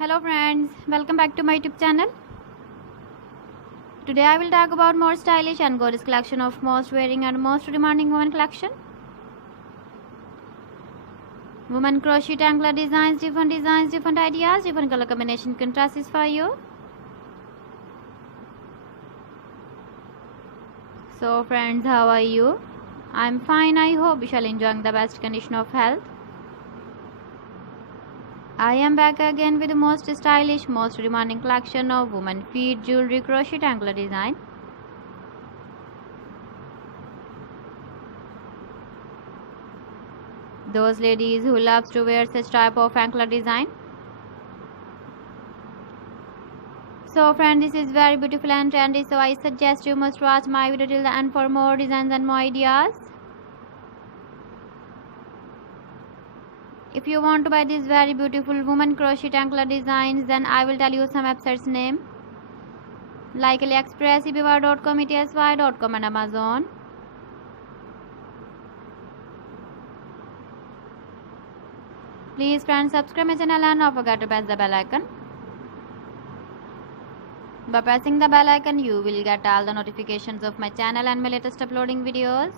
Hello friends, welcome back to my YouTube channel. Today I will talk about more stylish and gorgeous collection of most wearing and most demanding women collection. Women crochet angler designs, different ideas, different color combination contrasts for you. So friends, how are you? I'm fine. I hope you shall enjoying the best condition of health. I am back again with the most stylish, most demanding collection of women feet jewelry crochet angler design. Those ladies who loves to wear such type of anklet design. So friend, this is very beautiful and trendy, so I suggest you must watch my video till the end for more designs and more ideas. If you want to buy these very beautiful woman crochet anklet designs, then I will tell you some websites name like AliExpress, eBay.com, ETSY.com and Amazon. Please friends, subscribe my channel and don't forget to press the bell icon. By pressing the bell icon, you will get all the notifications of my channel and my latest uploading videos.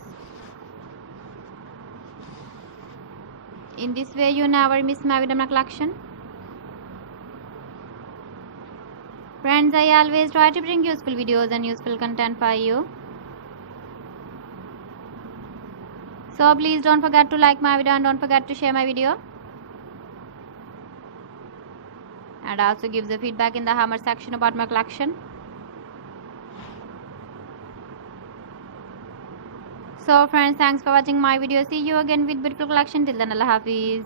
In this way, you never miss my video collection. Friends, I always try to bring useful videos and useful content for you. So please don't forget to like my video and don't forget to share my video. And also give the feedback in the hammer section about my collection. So friends, thanks for watching my video. See you again with beautiful collection. Till then, Allah Hafiz.